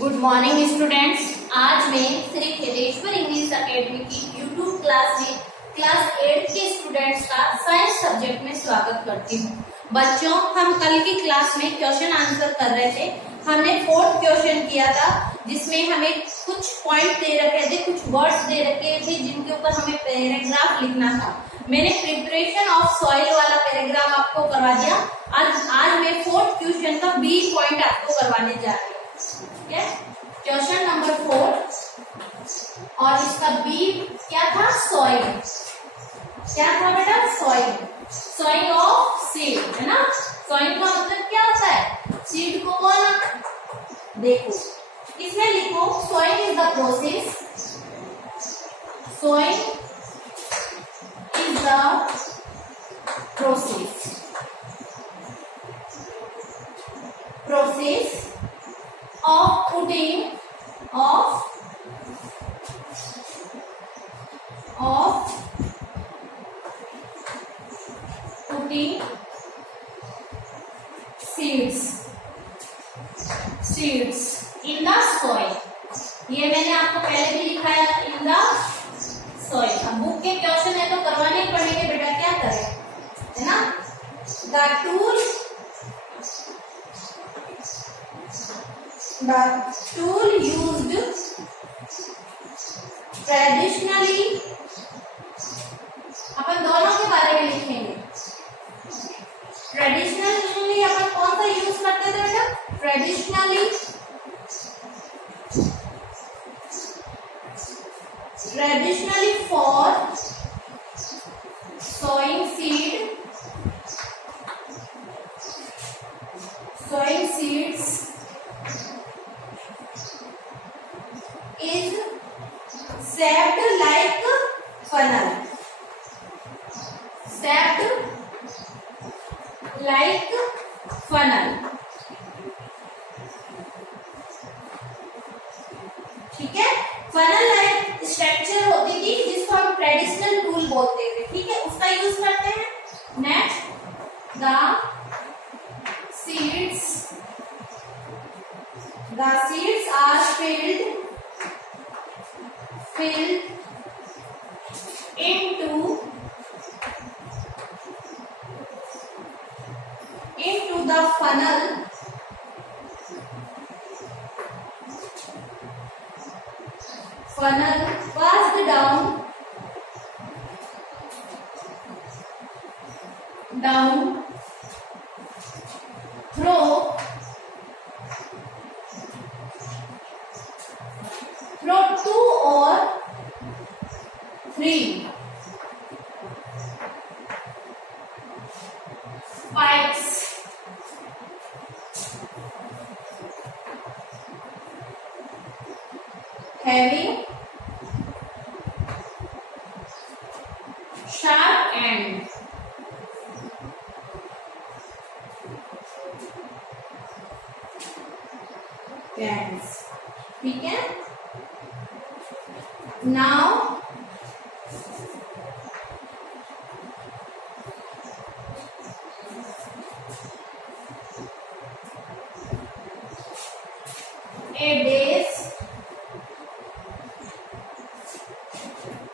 Good morning students. आज मैं Shri खेलेश्वर English academy की यूट्यूब क्लास में क्लास 8 के स्टूडेंट्स का साइंस सब्जेक्ट में स्वागत करती हूँ। बच्चों, हम कल की क्लास में क्वेश्चन आंसर कर रहे थे। हमने 4th क्वेश्चन किया था जिसमें हमें कुछ पॉइंट दे रखे थे, कुछ वर्ड्स दे रखे थे जिनके ऊपर हमें पैराग्राफ लिखना था। मैंने प्रिपरेशन ऑफ सॉइल वाला पैराग्राफ आपको करवा दिया। आज मैं 4th क्वेश्चन का बी पॉइंट आपको करवाने जा रही हूँ। क्वेश्चन नंबर 4 और इसका बी क्या था? सॉइल। क्या था बेटा? सॉइल। सॉइल ऑफ सीड, है ना। सॉइल का मतलब क्या होता है? सीड को बोना। देखो इसमें लिखो, soil is the process, soil is the process of putting seeds in the soil। ये मैंने आपको पहले भी लिखा है, इन द soil। अब बुक के क्वेश्चन है तो करवाने ही पड़ेंगे बेटा, क्या करें, है ना। The tool used traditionally, अपन दोनों के बारे में लिखेंगे। ट्रेडिशनली अपन कौन सा यूज करते थे बेटा? Traditionally for sowing seeds is shaped like funnel, ठीक है। फनल लाइक स्ट्रक्चर होती थी जिसको हम ट्रेडिशनल टूल बोलते थे, ठीक है, उसका यूज करते हैं। Next, the seeds are filled into the funnel passed down through 2 or 3 pipes having sharp end, ठीक है। Now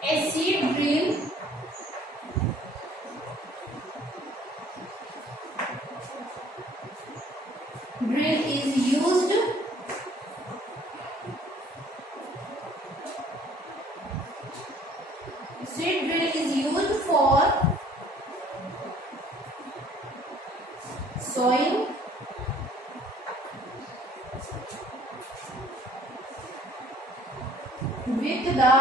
a seed drill is used for sowing with the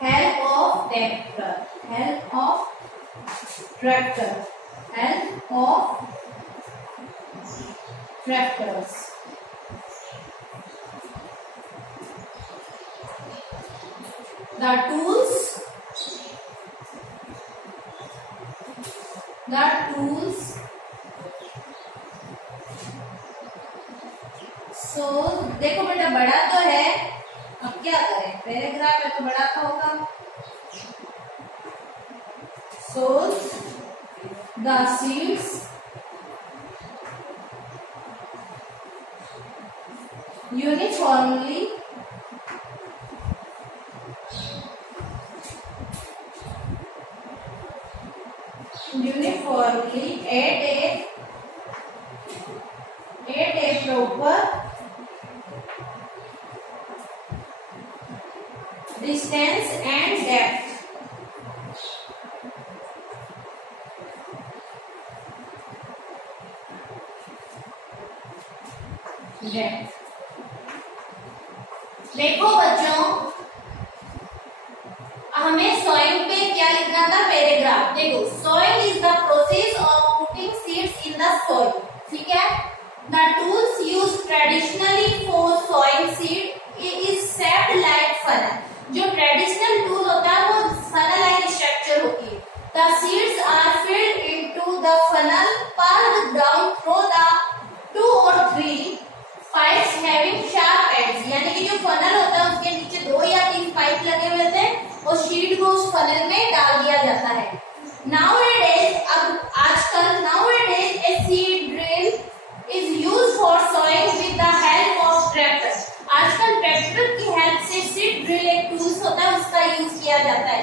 help of tractors। The tools सो देखो बेटा, बड़ा तो है, अब क्या करें, पैराग्राफ है तो बड़ा तो होगा। sows the seeds uniformly at a proper distance and depth. देखो बच्चों, हमें सॉइल पे क्या लिखना था, पैराग्राफ। देखो, soil is the process of putting seeds in the soil. ठीक है, the tools use traditionally for soil seed is shaped like funnel. जो ट्रेडिशनल टूल होता है वो फनल लाइक स्ट्रक्चर होती है। The seeds are filled into the funnel, passed down through the 2 or 3 pipes having sharp ends. यानी कि जो funnel होता है उसके नीचे 2 या 3 पाइप लगे हुए थे और शीट को उस फनल में डाल दिया जाता है। Nowadays, अब आजकल nowadays a seed drill is used for sowing with the help of tractor। आजकल ट्रैक्टर की हेल्प से सीड ड्रिल एक टूल्स होता है, उसका यूज किया जाता है।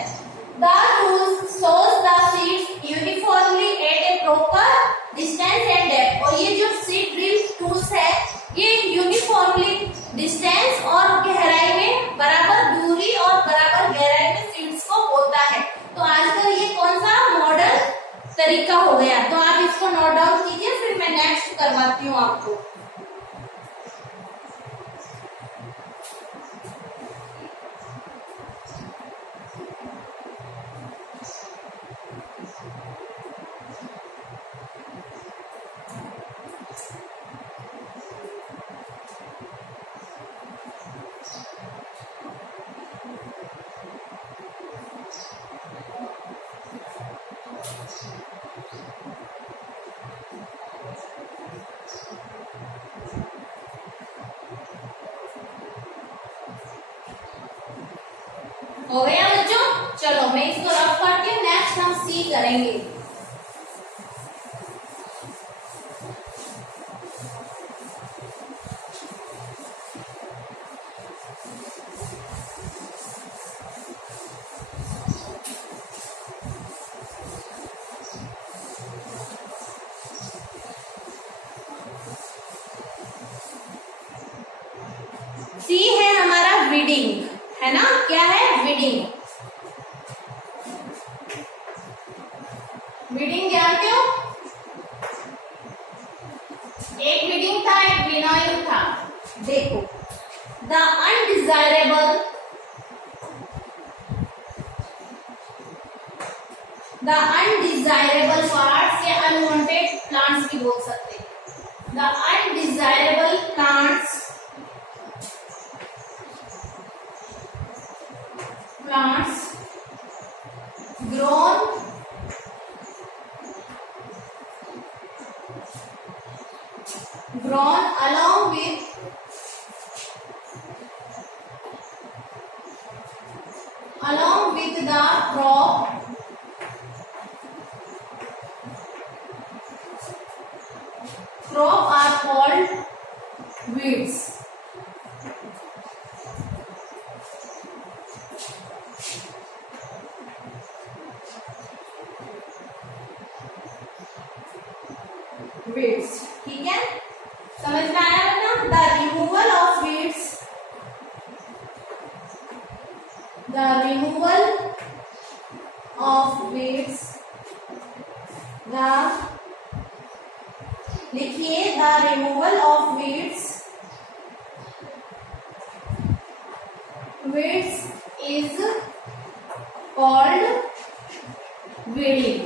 The tools sows the seeds uniformly at a proper distance and depth। और ये जो सीड ड्रिल टूल्स है ये यूनिफॉर्मली डिस्टेंस और गहराई में बराबर दूरी और बराबर गहराई में सीड्स को बोता है। तो आजकल ये कौन सा मॉडर्न तरीका हो गया, तो आप इसको नोट डाउन कीजिए, फिर मैं नेक्स्ट करवाती हूँ आपको। हो गया बच्चों? चलो मैं इसको रफ करती हूँ, नेक्स्ट हम सी करेंगे। सी है हमारा वीडिंग, है ना? क्या है? वीडिंग। वीडिंग जानते हो? एक वीडिंग था, एक विनोइंग था। देखो, द अनडिजायरेबल पार्ट्स या अनवांटेड प्लांट्स भी बोल सकते हैं। The undesirable plants grown along with the crop are called weeds। weeds, ठीक है? समझ में आया ना? द रिमूवल ऑफ weeds, लिखिए, the removal of weeds is called weeding।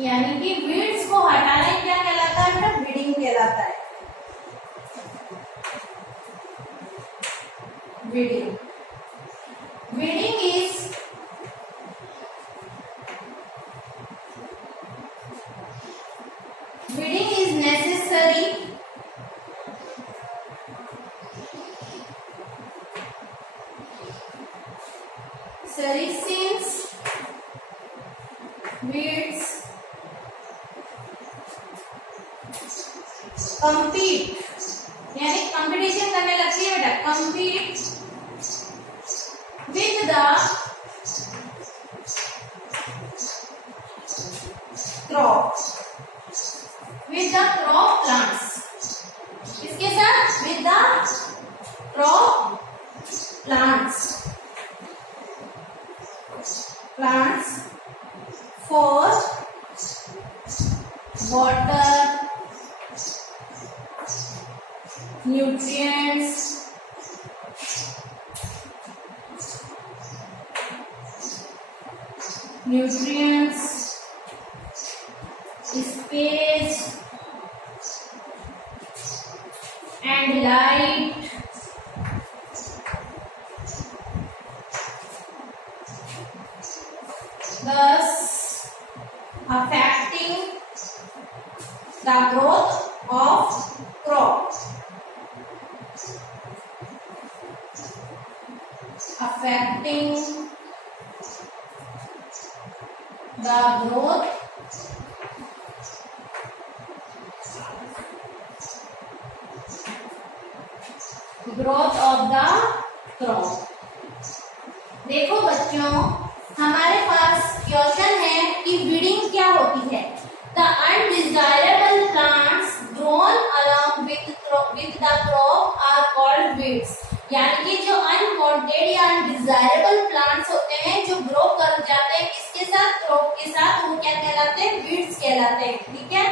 यानी कि वीड्स को हटाना क्या कहलाता है बेटा? वीडिंग कहलाता है। Weeding is necessary since weeds compete, यानी कंपटीशन करने लगती है बेटा, compete with the crop, with the crop plants, इसके साथ with the crop plants for water, nutrients, space and light, thus affecting the growth of crop, affecting the growth of the crop। देखो बच्चों, हमारे पास question है कि weeding क्या होती है। The undesirable plants grown along with the crop are called weeds, यानी कि जो अनवांटेड या अनडिजायरेबल प्लांट्स होते हैं जो ग्रो कर जाते हैं किसके साथ, क्रॉप के साथ, वो क्या कहलाते हैं, वीड्स कहलाते हैं। ठीक है,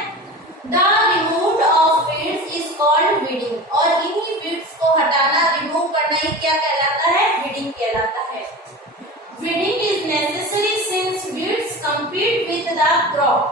the remove of weeds is called weeding, और इन्हीं वीड्स को हटाना, रिमूव करना ही क्या कहलाता है, वीडिंग कहलाता है। Weeding is necessary since weeds compete with the crop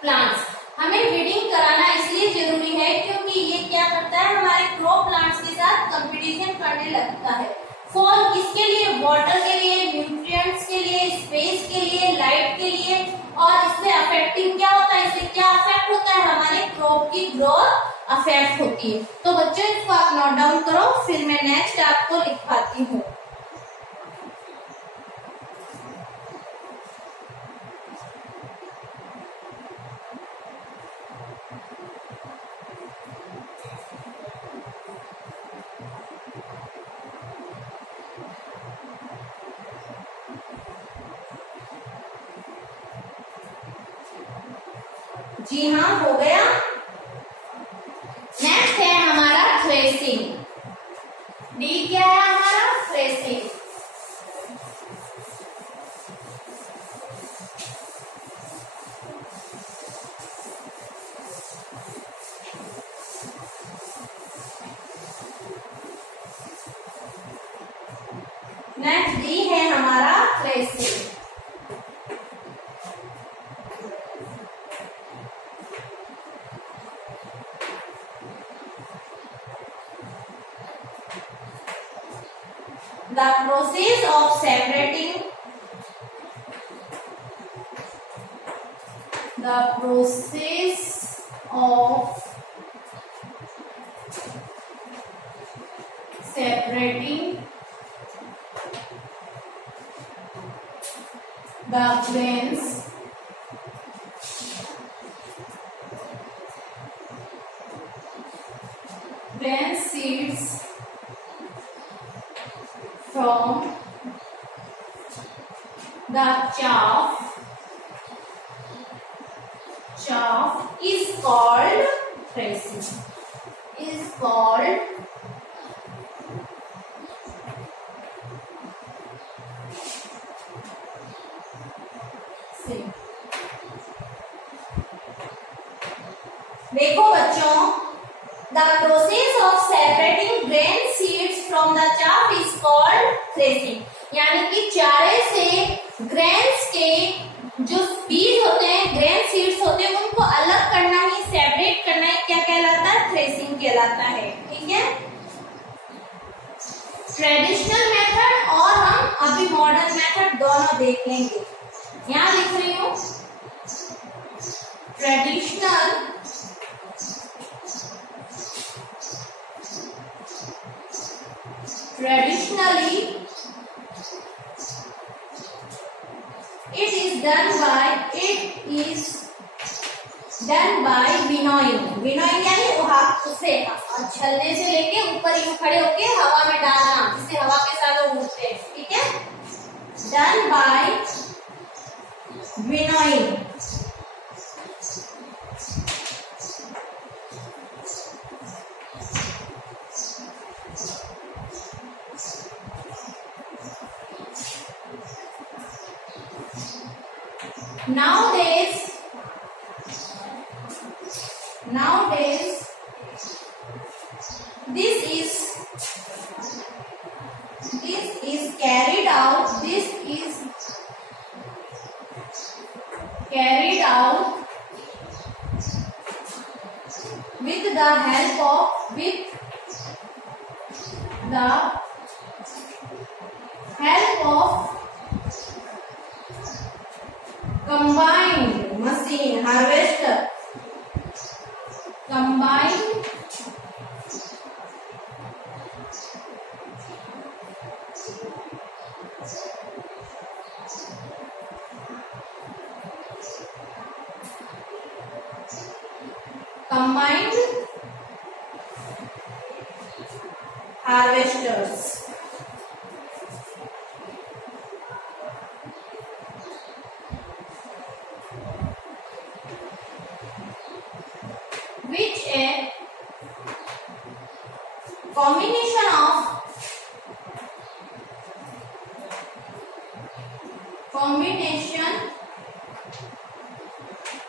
plants। हमें weeding कराना इसलिए जरूरी है क्योंकि ये क्या करता है, हमारे क्रॉप प्लांट्स के साथ कंपटीशन करने लगता है। फॉर किसके लिए, वाटर के लिए, न्यूट्रिएंट्स के लिए, स्पेस के लिए, लाइट के लिए, और इससे अफेक्टिंग क्या होता है, इससे क्या अफेक्ट होता है, हमारे क्रॉप की ग्रोथ अफेक्ट होती है। तो बच्चों इसको आप नोट डाउन करो, फिर मैं नेक्स्ट आपको लिखवाती हूँ। जी हाँ, हो गया। नेक्स्ट है हमारा थ्रेसिंग। डी क्या है हमारा, थ्रेसिंग। नेक्स्ट डी है हमारा threshing. The process of separating the grain seeds from the chaff is called threshing, is called threshing। देखो बच्चों, the process of separating grain seeds from the chaff is called threshing, यानी कि चारे से grains के जो बीज होते हैं, ग्रेन सीड्स होते हैं, उनको अलग करना ही, सेपरेट करना ही क्या कहलाता है, थ्रेसिंग कहलाता है। ठीक है, ट्रेडिशनल मेथड और हम अभी मॉडर्न मेथड दोनों देख लेंगे। यहाँ लिख रही हूँ traditionally It is done by winnowing. Winnowing यानी उसे छलने से लेके ऊपर यूं खड़े होके हवा में डालना, जिससे हवा के साथ वो उड़ते हैं, ठीक है। Done by winnowing. Nowadays this is carried out with the help of combined machine harvester. Combined harvesters. Which a combination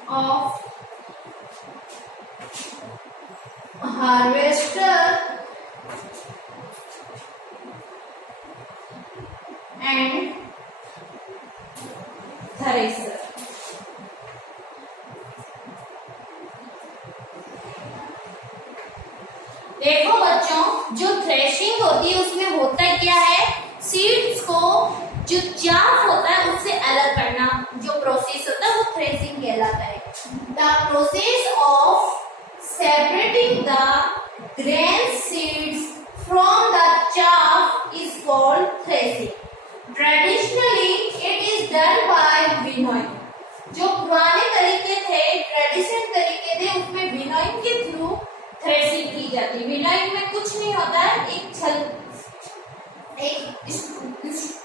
of harvester and thresher. देखो बच्चों, जो थ्रेशिंग होती है उसमें होता क्या है, सीड्स को जो चाफ होता है उससे अलग करना, जो प्रोसेस होता है वो थ्रेशिंग कहलाता है। The process of separating the grain seeds from the chaff is called threshing. Traditionally it is done by winnowing. जो पुराने तरीके थे, ट्रेडिशनल तरीके थे, उसमें विनोइंग के थ्रू थ्रेशिंग की जाती है। विनोइंग में कुछ नहीं होता है, एक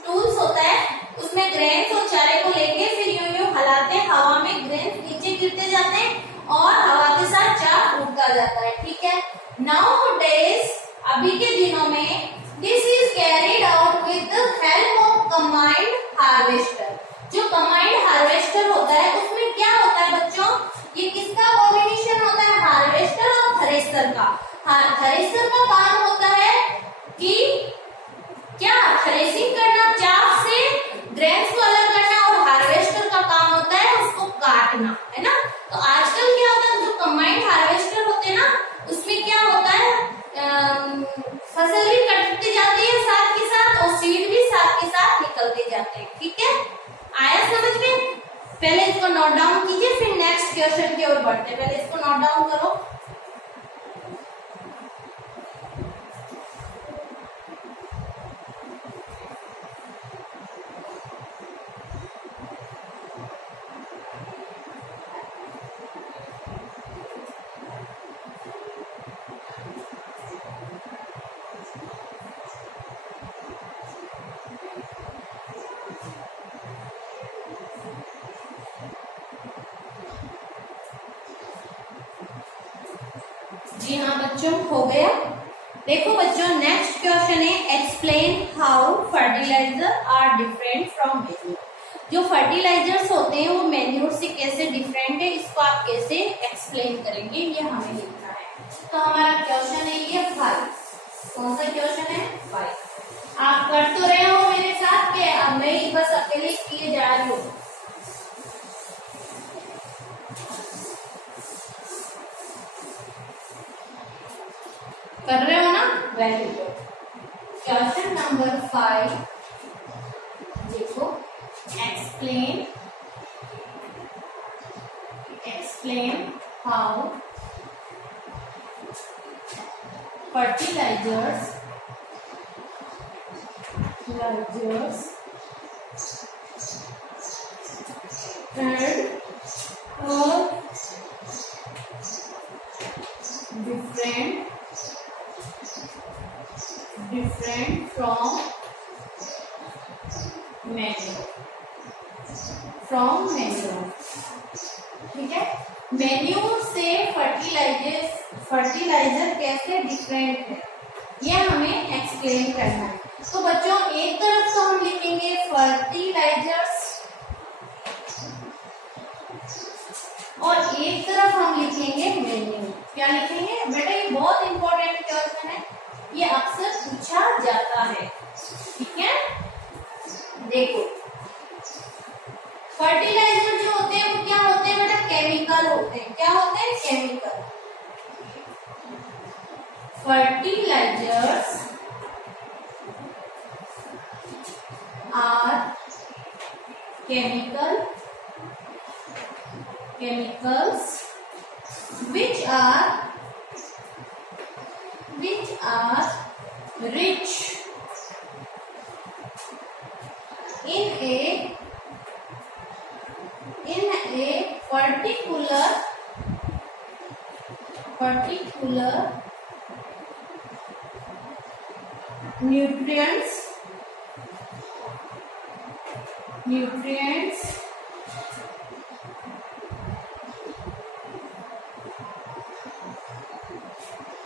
टूल्स होता है, उसमें ग्रेन्स और चारे को लेके फिर यूं यूं हलाते हैं, हवा में ग्रेन्स नीचे गिरते जाते हैं और हवा के साथ चाफ उड़ता जाता है, ठीक है। Nowadays अभी के दिनों में this is carried out with the help of combined harvester. जो combined harvester होता है उसमें क्या होता है बच्चों, ये किसका कॉम्बिनेशन होता है, हार्वेस्टर और थ्रेशर का। थ्रेशर का काम होता है कि क्या, थ्रेशिंग करना, चाफ से ग्रेन्स को अलग करना, और हार्वेस्टर का काम होता है उसको काटना, है ना। तो आजकल क्या होता है, जो कंबाइंड हार्वेस्टर होते हैं ना, उसमें क्या होता है, फसल भी कटती जाती है साथ के साथ और सीड भी साथ के साथ निकलते जाते हैं, ठीक है। आया समझ में? पहले इसको नोट डाउन कीजिए, फिर नेक्स्ट क्वेश्चन की ओर बढ़ते हैं। पहले इसको नोट डाउन करो। जी हाँ बच्चों, हो गया। देखो बच्चों, नेक्स्ट क्वेश्चन है, explain how fertilizer are different from manure. जो फर्टिलाइजर्स होते हैं वो मैन्योर से कैसे डिफरेंट है, इसको आप कैसे एक्सप्लेन करेंगे, ये हमें लिखना है। तो हमारा क्वेश्चन है ये 5। कौन सा क्वेश्चन है? 5। आप कर तो रहे हो मेरे साथ के, अब मैं ही बस अकेले किए जा रही हूँ। कर रहे हो ना? Very good. क्वेश्चन नंबर 5 देखो, explain how fertilizers and or different from manure, ठीक है। मैन्योर से फर्टिलाइजर कैसे डिफरेंट है, ये हमें एक्सप्लेन करना है। तो बच्चों एक तरफ तो हम लिखेंगे फर्टिलाइजर्स और एक तरफ हम लिखेंगे मैन्योर। क्या लिखेंगे बेटा, ये बहुत इंपॉर्टेंट क्वेश्चन है, ये अक्सर पूछा जाता है, ठीक है। देखो फर्टिलाइजर जो होते हैं वो क्या होते हैं बेटा, केमिकल होते हैं। क्या होते हैं, chemical. Fertilizers are chemicals which are rich in a particular nutrients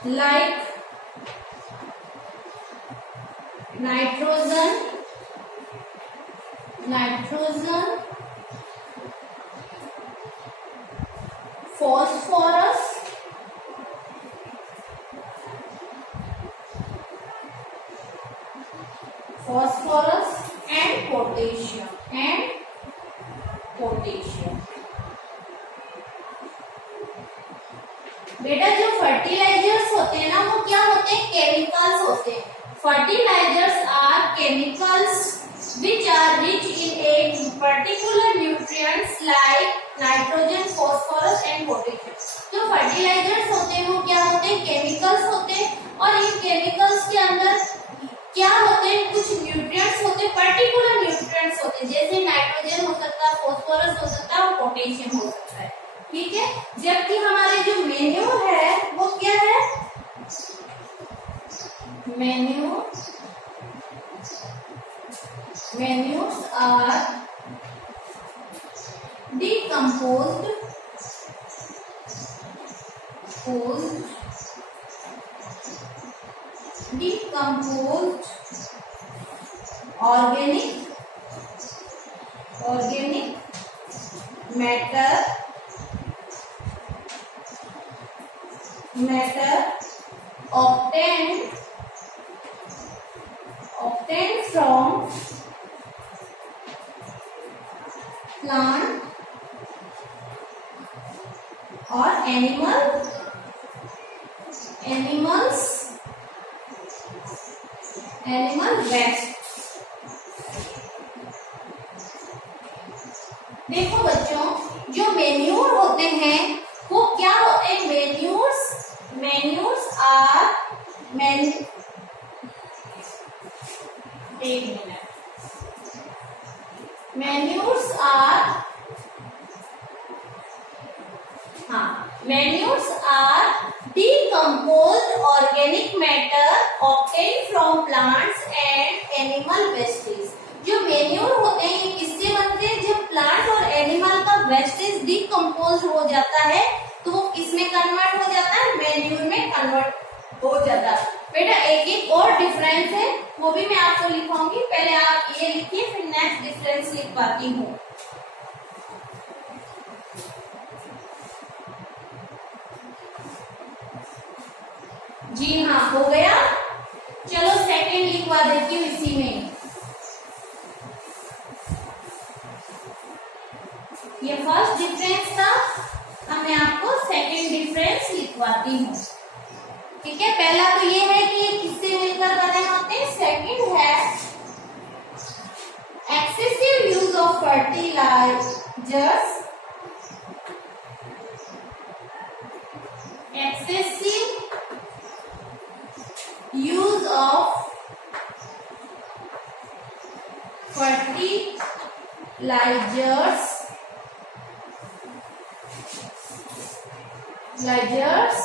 like nitrogen, phosphorus, and potassium, बेटा जो फर्टिलाइजर्स होते हैं ना वो क्या होते हैं, केमिकल्स होते हैं। Fertilizers are chemicals which are rich in a particular nutrients like nitrogen, phosphorus and potassium. जो फर्टिलाइजर्स होते हैं वो क्या होते हैं, केमिकल्स होते हैं, और इन केमिकल्स के अंदर क्या होते हैं, कुछ न्यूट्रिएंट्स होते हैं, पर्टिकुलर न्यूट्रिएंट्स होते हैं, जैसे नाइट्रोजन हो सकता है, फॉस्फोरस हो सकता है और पोटेशियम हो सकता है, ठीक है। जबकि हमारे जो मैन्योर है वो क्या है, manures are decomposed organic matter obtained from plant or animals waste। देखो बच्चों जो मैन्योर होते हैं वो क्या होते हैं, manures are decomposed organic matter obtained from plants and animal wastage। जो मैन्योर होते हैं ये किससे बनते हैं, जब प्लांट और एनिमल का वेस्टेज डिकम्पोज हो जाता है तो वो किसमें कन्वर्ट हो जाता है, मैन्योर में कन्वर्ट हो जाता है। बेटा एक और डिफरेंस है वो भी मैं आपको लिखवाऊंगी, पहले आप ये लिखिए फिर नेक्स्ट डिफरेंस लिख पाती हूँ। जी हाँ हो गया, चलो सेकंड लिखवा देती हूँ इसी में। ये फर्स्ट डिफरेंस था, अब मैं आपको सेकंड डिफरेंस लिखवाती हूँ, ठीक है। पहला तो ये है कि ये किससे मिलकर बने होते हैं, सेकंड है excessive use of fertilizers, use of fertilizers fertilizers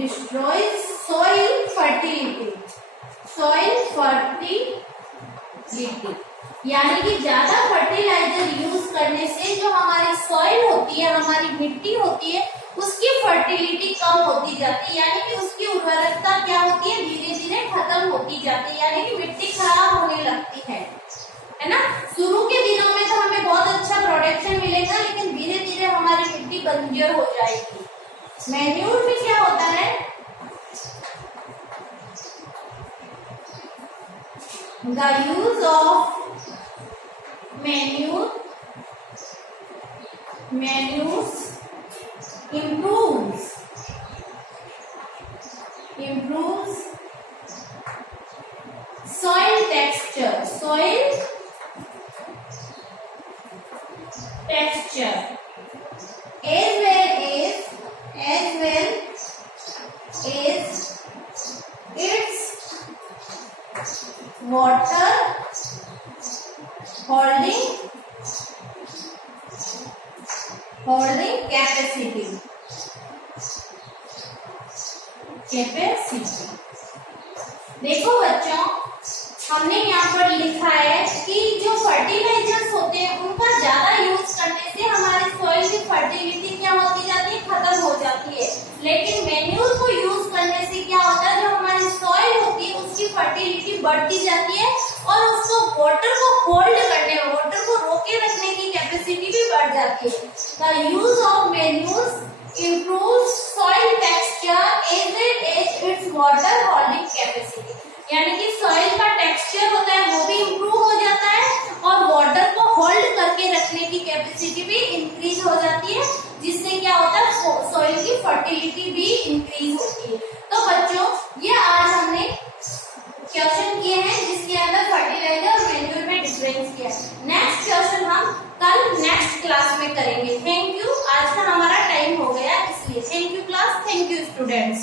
destroys soil fertility, यानी कि ज्यादा फर्टिलाइजर यूज करने से जो हमारी सॉइल होती है, हमारी मिट्टी होती है, उसकी फर्टिलिटी कम होती जाती है, यानी कि उसकी उर्वरकता क्या होती है, धीरे धीरे खत्म होती जाती है, यानी कि मिट्टी खराब होने लगती है ना। शुरू के दिनों में तो हमें बहुत अच्छा प्रोडक्शन मिलेगा, लेकिन धीरे धीरे हमारी मिट्टी बंजर हो जाएगी। मैन्यूर में क्या होता है, the use of manures improves soil texture as well as its water holding capacity। देखो बच्चों, हमने यहाँ पर लिखा है कि जो फर्टिलाइजर्स होते हैं उनका ज्यादा यूज करने से हमारे सॉइल की फर्टिलिटी क्या होती जाती है, खत्म हो जाती है। लेकिन मैन्यूर को यूज करने से क्या होता है, जो हमारी सॉइल होती है उसकी फर्टिलिटी बढ़ती जाती है और उसको वाटर को होल्ड करने, वाटर को रोके रखने की कैपेसिटी भी बढ़ जाती है। The use of manures improves soil texture as well as its water holding capacity, यानी कि सॉइल का टेक्सचर होता है वो भी इम्प्रूव हो जाता है और वाटर को होल्ड करके रखने की कैपेसिटी भी इंक्रीज हो जाती है, जिससे क्या होता है, सॉइल की फर्टिलिटी भी इंक्रीज होती है। तो बच्चों, ये आज हमने क्वेश्चन किए हैं जिसके अंदर फर्टिलाइजर और मैन्यूर में डिफरेंस किया है। नेक्स्ट क्वेश्चन हम कल नेक्स्ट क्लास में करेंगे। Thank you. आज का हमारा टाइम हो गया, इसलिए thank you class, thank you students.